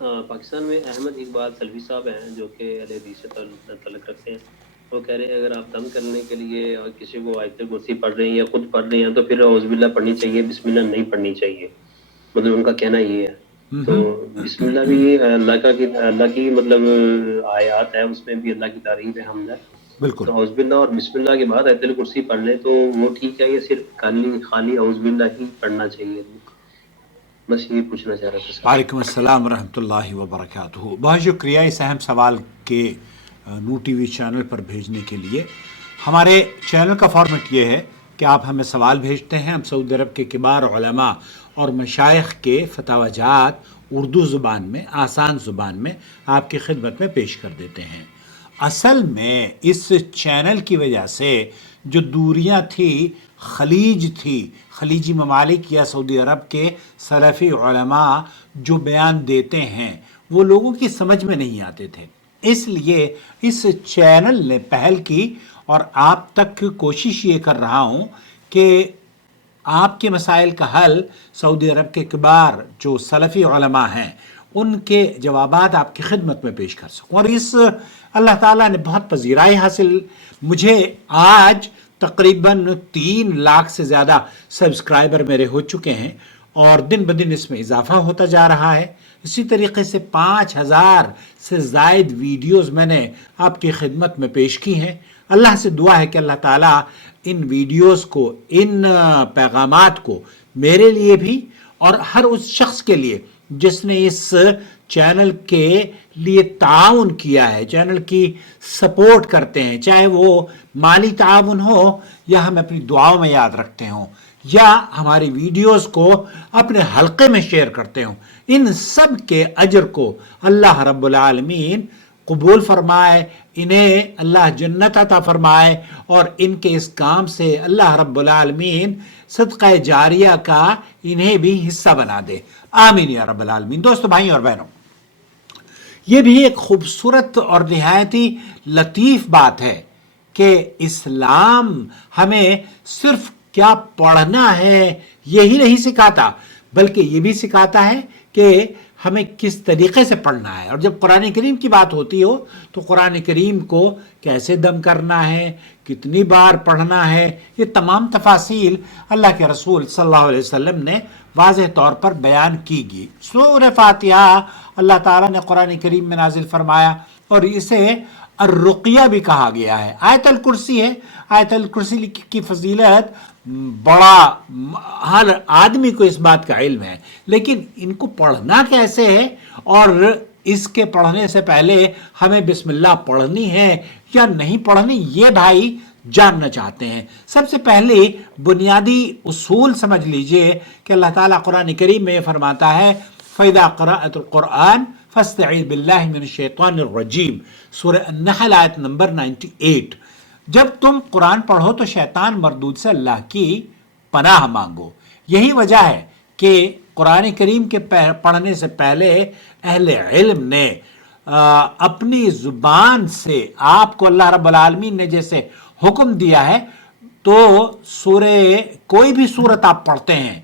پاکستان میں احمد اقبال سلفی صاحب ہیں جو کہ اہل حدیث سے تعلق رکھتے ہیں. وہ کہہ رہے ہیں اگر آپ دم کرنے کے لیے اور کسی کو آیت کرسی پڑھ رہے ہیں یا خود پڑھ رہے ہیں تو پھر اعوذ باللہ پڑھنی چاہیے، بسم اللہ نہیں پڑھنی چاہیے. مطلب ان کا کہنا یہ ہے. تو بسم اللہ بھی اللہ کی مطلب آیات ہے، اس میں بھی اللہ کی تعریف ہے، حمد ہے. بالکل. تو اعوذ باللہ اور بسم اللہ کے بعد آیت الکرسی پڑھ لیں تو وہ ٹھیک ہے، یا صرف خالی اعوذ باللہ ہی پڑھنا چاہیے؟ بس یہ پوچھنا چاہ رہا تھا سر. وعلیکم السلام ورحمۃ اللہ وبرکاتہ. بہت شکریہ اس اہم سوال کے نو ٹی وی چینل پر بھیجنے کے لیے. ہمارے چینل کا فارمیٹ یہ ہے کہ آپ ہمیں سوال بھیجتے ہیں، ہم سعودی عرب کے کبار علماء اور مشائخ کے فتاوی جات اردو زبان میں، آسان زبان میں آپ کی خدمت میں پیش کر دیتے ہیں. اصل میں اس چینل کی وجہ سے جو دوریاں تھی، خلیج تھی، خلیجی ممالک یا سعودی عرب کے سلفی علماء جو بیان دیتے ہیں وہ لوگوں کی سمجھ میں نہیں آتے تھے، اس لیے اس چینل نے پہل کی اور آپ تک کوشش یہ کر رہا ہوں کہ آپ کے مسائل کا حل سعودی عرب کے کبار جو سلفی علماء ہیں ان کے جوابات آپ کی خدمت میں پیش کر سکوں. اور اس اللہ تعالیٰ نے بہت پذیرائی حاصل، مجھے آج تقریباً 3 لاکھ سے زیادہ سبسکرائبر میرے ہو چکے ہیں اور دن بدن اس میں اضافہ ہوتا جا رہا ہے. اسی طریقے سے 5000 سے زائد ویڈیوز میں نے آپ کی خدمت میں پیش کی ہیں. اللہ سے دعا ہے کہ اللہ تعالیٰ ان ویڈیوز کو، ان پیغامات کو میرے لیے بھی اور ہر اس شخص کے لیے جس نے اس چینل کے لیے تعاون کیا ہے، چینل کی سپورٹ کرتے ہیں، چاہے وہ مالی تعاون ہو یا ہم اپنی دعاؤں میں یاد رکھتے ہوں یا ہماری ویڈیوز کو اپنے حلقے میں شیئر کرتے ہوں، ان سب کے اجر کو اللہ رب العالمین قبول فرمائے، انہیں اللہ جنت عطا فرمائے اور ان کے اس کام سے اللہ رب العالمین صدقہ جاریہ کا انہیں بھی حصہ بنا دے. آمین یا رب العالمین. دوستو، بھائی اور بہنوں، یہ بھی ایک خوبصورت اور نہایتی لطیف بات ہے کہ اسلام ہمیں صرف کیا پڑھنا ہے یہی نہیں سکھاتا، بلکہ یہ بھی سکھاتا ہے کہ ہمیں کس طریقے سے پڑھنا ہے. اور جب قرآن کریم کی بات ہوتی ہو تو قرآن کریم کو کیسے دم کرنا ہے، کتنی بار پڑھنا ہے، یہ تمام تفاصیل اللہ کے رسول صلی اللہ علیہ وسلم نے واضح طور پر بیان کی گئی. سورہ فاتحہ اللہ تعالیٰ نے قرآن کریم میں نازل فرمایا اور اسے الرقیہ بھی کہا گیا ہے. آیت الکرسی ہے، آیت الکرسی کی فضیلت بڑا ہر آدمی کو اس بات کا علم ہے، لیکن ان کو پڑھنا کیسے ہے اور اس کے پڑھنے سے پہلے ہمیں بسم اللہ پڑھنی ہے یا نہیں پڑھنی، یہ بھائی جاننا چاہتے ہیں. سب سے پہلے بنیادی اصول سمجھ لیجئے کہ اللہ تعالیٰ قرآن کریم میں یہ فرماتا ہے فَإِذَا قَرَأْتُ الْقُرْآنَ فَاسْتَعِذْ بِاللَّهِ مِنَ الشَّيْطَانِ الرَّجِيمِ، سورہ النحل آیت نمبر 98. جب تم قرآن پڑھو تو شیطان مردود سے اللہ کی پناہ مانگو. یہی وجہ ہے کہ قرآن کریم کے پڑھنے سے پہلے اہل علم نے اپنی زبان سے آپ کو اللہ رب العالمین نے جیسے حکم دیا ہے، تو سورہ کوئی بھی سورت آپ پڑھتے ہیں،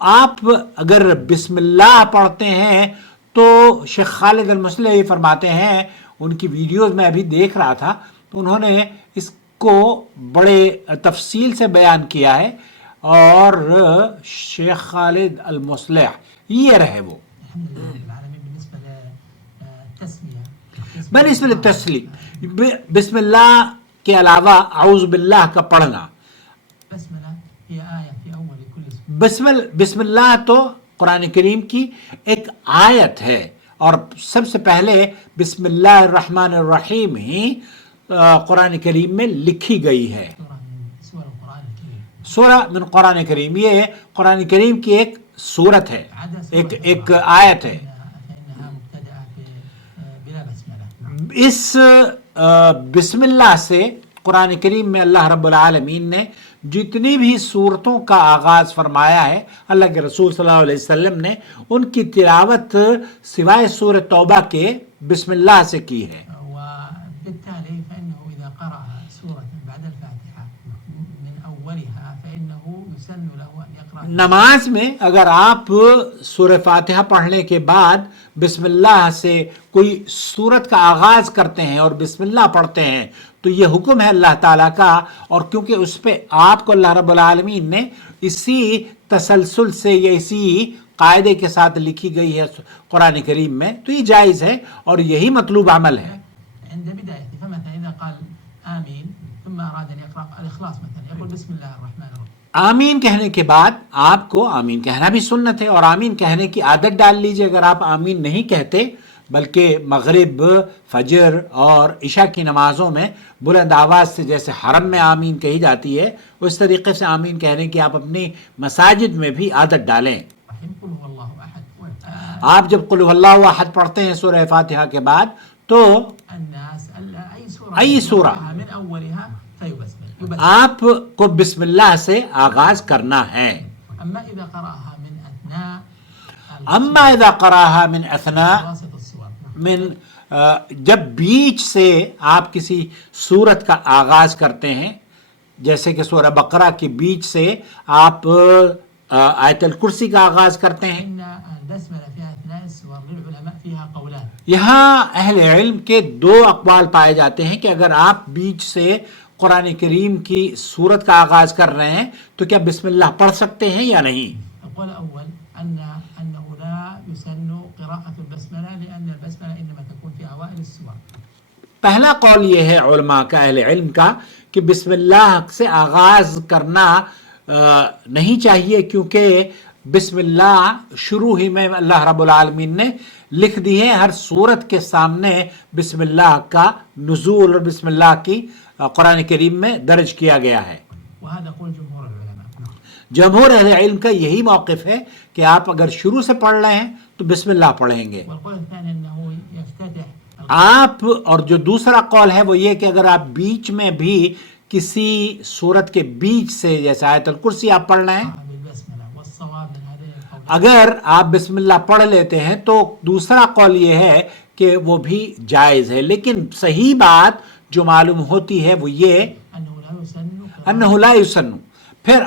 آپ اگر بسم اللہ پڑھتے ہیں تو شیخ خالد المصلحی فرماتے ہیں، ان کی ویڈیوز میں ابھی دیکھ رہا تھا تو انہوں نے اس کو بڑے تفصیل سے بیان کیا ہے. اور شیخ خالد المصلح یہ رہے وہ بالنسبہ للتسلیم، بسم اللہ کے علاوہ اعوذ باللہ کا پڑھنا. بسم اللہ تو قرآن کریم کی ایک آیت ہے اور سب سے پہلے بسم اللہ الرحمن الرحیم ہی قرآن کریم میں لکھی گئی ہے. سورہ من قرآن کریم، یہ قرآن کریم کی ایک سورت ہے، ایک آیت ہے. اس بسم اللہ سے قرآن کریم میں اللہ رب العالمین نے جتنی بھی صورتوں کا آغاز فرمایا ہے، اللہ کے رسول صلی اللہ علیہ وسلم نے ان کی تلاوت سوائے سورہ توبہ کے بسم اللہ سے کی ہے. وبالتالي فإنه إذا قرأ سورة بعد الفاتحة من أولها فإنه يسن له أن يقرأ نماز میں اگر آپ سورہ فاتحہ پڑھنے کے بعد بسم اللہ سے کوئی سورت کا آغاز کرتے ہیں اور بسم اللہ پڑھتے ہیں تو یہ حکم ہے اللہ تعالیٰ کا، اور کیونکہ اس پہ آپ کو اللہ رب العالمین نے اسی تسلسل سے یا اسی قاعدے کے ساتھ لکھی گئی ہے قرآن کریم میں، تو یہ جائز ہے اور یہی مطلوب عمل ہے. عند بداية، فمثلا إذا قال آمين ثم أراد أن يقرأ الإخلاص مثلا يقول بسم الله الرحمن الرحيم. آمین کہنے کے بعد آپ کو آمین کہنا بھی سنت ہے، اور آمین کہنے کی عادت ڈال لیجئے. اگر آپ آمین نہیں کہتے بلکہ مغرب، فجر اور عشاء کی نمازوں میں بلند آواز سے جیسے حرم میں آمین کہی جاتی ہے اس طریقے سے آمین کہنے کی آپ اپنی مساجد میں بھی عادت ڈالیں. قل هو الله أحد. آپ جب قل هو اللہ احد پڑھتے ہیں سورہ فاتحہ کے بعد تو الناس أي سورة من أولها فيبسمل. آپ کو بسم اللہ سے آغاز کرنا ہے. أما إذا قرأها من أثناء اما اذا قراها من اثناء واسط السور. من جب بیچ سے آپ کسی سورت کا آغاز کرتے ہیں، جیسے کہ سورہ بقرہ کے بیچ سے آپ آیت الکرسی کا آغاز کرتے ہیں. إن البسملة في أثناء السور للعلماء فيها قولان. یہاں اہل علم کے دو اقوال پائے جاتے ہیں کہ اگر آپ بیچ سے قرآن کریم کی سورت کا آغاز کر رہے ہیں تو کیا بسم اللہ پڑھ سکتے ہیں یا نہیں. القول الأول أنه لا يسن قراءة البسملة لأن البسملة إنما تكون في أوائل السور. پہلا قول یہ ہے علماء کا، اہل علم کا، کہ بسم اللہ سے آغاز کرنا نہیں چاہیے، کیونکہ بسم اللہ شروع ہی میں اللہ رب العالمین نے لکھ دی ہے. ہر سورت کے سامنے بسم اللہ کا نزول اور بسم اللہ کی قرآن کریم میں درج کیا گیا ہے. وهذا قول جمهور العلماء. جمہور اہل علم کا یہی موقف ہے کہ آپ اگر شروع سے پڑھ رہے ہیں تو بسم اللہ پڑھیں گے. والقول الثاني أنه يفتتح. آپ اور جو دوسرا قول ہے وہ یہ کہ اگر آپ بیچ میں بھی کسی سورت کے بیچ سے جیسے آیت الکرسی آپ پڑھ رہے ہیں، بالبسملة والصواب من هذين القولين. اگر آپ بسم اللہ پڑھ لیتے ہیں تو دوسرا قول یہ ہے کہ وہ بھی جائز ہے. لیکن صحیح بات جو معلوم ہوتی ہے وہ یہ أنه لا يسن انہ لا یسن. پھر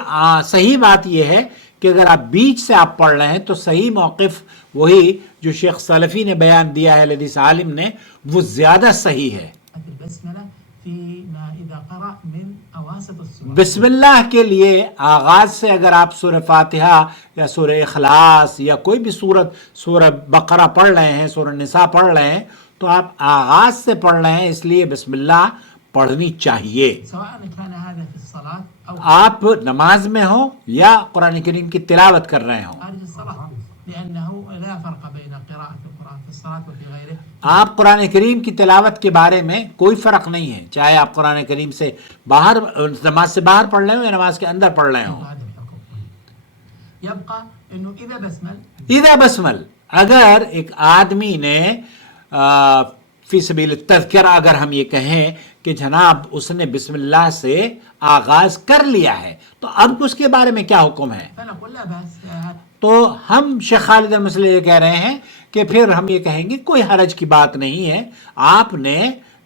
صحیح بات یہ ہے کہ اگر آپ بیچ سے آپ پڑھ رہے ہیں تو صحیح موقف وہی جو شیخ سلفی نے بیان دیا ہے، حدیث عالم نے، وہ زیادہ صحیح ہے. البسملة فيما إذا قرأ من أواسط السور. بسم اللہ کے لیے آغاز سے اگر آپ سورہ فاتحہ یا سورہ اخلاص یا کوئی بھی سورہ بقرہ پڑھ رہے ہیں، سورہ نساء پڑھ رہے ہیں، تو آپ آغاز سے پڑھ رہے ہیں، اس لیے بسم اللہ پڑھنی چاہیے. سواء كان هذا في الصلاة أو آپ نماز میں ہوں یا قرآن کریم کی تلاوت کر رہے ہوں. خارج الصلاة، لأنه لا فرق بين قراءة القرآن في الصلاة وفي غيره. آپ قرآن کریم کی تلاوت کے بارے میں کوئی فرق نہیں ہے، چاہے آپ قرآن کریم سے باہر نماز سے باہر پڑھ رہے ہوں یا نماز کے اندر پڑھ رہے ہوں. هذا الحكم. يبقى إنه إذا بسمل اذا بسمل، اگر ایک آدمی نے فی سبیل التذکرہ اگر ہم یہ کہیں کہ جناب اس نے بسم اللہ سے آغاز کر لیا ہے تو اب اس کے بارے میں کیا حکم ہے؟ فنقول لا بأس. تو ہم شیخ خالد احمد مسلح یہ کہہ رہے ہیں کہ پھر ہم یہ کہیں گے کوئی حرج کی بات نہیں ہے، آپ نے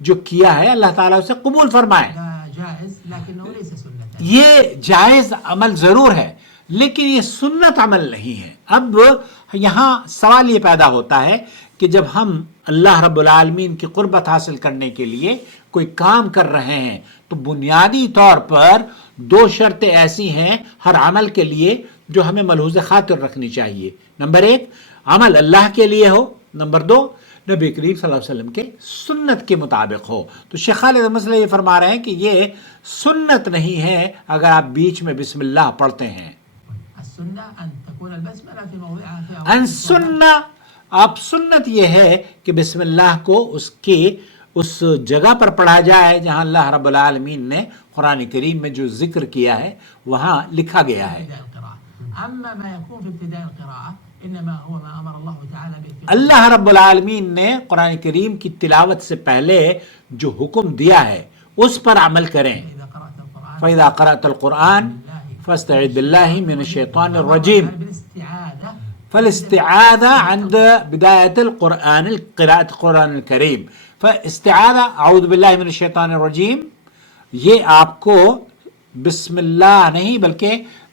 جو کیا ہے اللہ تعالیٰ اسے قبول فرمائے. جائز لكنه ليس سنة. یہ جائز عمل ضرور ہے لیکن یہ سنت عمل نہیں ہے. اب یہاں سوال یہ پیدا ہوتا ہے کہ جب ہم اللہ رب العالمین کی قربت حاصل کرنے کے لیے کوئی کام کر رہے ہیں تو بنیادی طور پر دو شرطیں ایسی ہیں ہر عمل کے لیے جو ہمیں ملحوظ خاطر رکھنی چاہیے. نمبر 1، عمل اللہ کے لیے ہو. نمبر 2، نبی کریم صلی اللہ علیہ وسلم کے سنت کے مطابق ہو. تو شیخ خالد احمد مسلح یہ فرما رہے ہیں کہ یہ سنت نہیں ہے اگر آپ بیچ میں بسم اللہ پڑھتے ہیں. السنة أن تكون البسملة في موضعها في أول ان الصلاة. سننا، اب سنت یہ ہے کہ بسم اللہ کو اس جگہ پر پڑھا جائے جہاں اللہ رب العالمین نے قرآن کریم میں جو ذکر کیا ہے وہاں لکھا گیا ہے. ابتداء القراءة. أما ما يكون في ابتداء القراءة إنما هو ما أمر الله تعالى به. اللہ رب العالمین نے قرآن کریم کی تلاوت سے پہلے جو حکم دیا ہے اس پر عمل کریں. إذا قرأت القرآن فَإِذَا قَرَأْتَ الْقُرْآنَ فَاسْتَعِذْ بِاللَّهِ مِنَ الشَّيْطَانِ الرَّجِيمِ. بالاستعاذة. فالاستعاذہ عند بدایت قراءت القرآن الکریم. فاستعاذہ اعوذ باللہ من الشیطان الرجیم، یہ آپ کو بسم اللہ نہیں بلکہ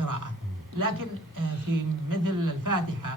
قراءة. لكن في مثل الفاتحة